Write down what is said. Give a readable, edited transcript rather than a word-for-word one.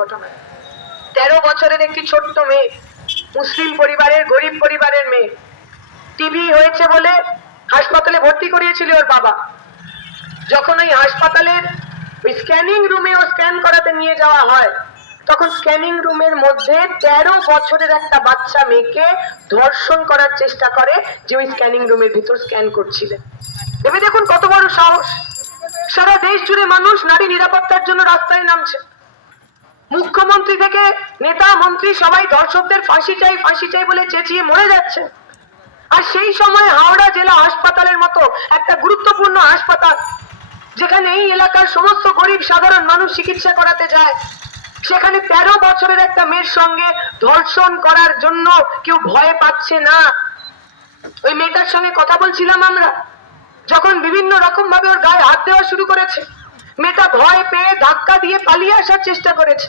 ঘটনা। 13 বছরের একটি ছোট্ট মেয়ে, মুসলিম পরিবারের, গরিব পরিবারের মেয়ে, টিবি হয়েছে বলে হাসপাতালে ভর্তি করিয়েছিল ওর বাবা। যখন ওই হাসপাতালের ওই স্ক্যানিং রুমে ও স্ক্যান করাতে নিয়ে যাওয়া হয়, তখন স্ক্যানিং রুমের মধ্যে 13 বছরের একটা বাচ্চা মেয়েকে ধর্ষণ করার চেষ্টা করে, যে ওই স্ক্যানিং রুমের ভিতর স্ক্যান করছিলেন। ভেবে দেখুন কত বড় সাহস। সারা দেশ জুড়ে মানুষ নারী নিরাপত্তার জন্য রাস্তায় নামছে। মুখ্যমন্ত্রী থেকে নেতা মন্ত্রী সবাই ধর্ষকদের ফাঁসি চাই বলে চেঁচিয়ে মরে যাচ্ছে। আর সেই সময় হাওড়া জেলা হাসপাতালের মতো একটা গুরুত্বপূর্ণ হাসপাতাল, যেখানে এই এলাকার সমস্ত গরিব সাধারণ মানুষ চিকিৎসা করাতে যায়, সেখানে 13 বছরের একটা মেয়ের সঙ্গে ধর্ষণ করার জন্য কেউ ভয় পাচ্ছে না। ওই মেয়েটার সঙ্গে কথা বলছিলাম আমরা, যখন বিভিন্ন রকম ভাবে ওর গায়ে হাত দেওয়া শুরু করেছে, মেয়েটা ভয় পেয়ে ধাক্কা দিয়ে পালিয়ে আসার চেষ্টা করেছে।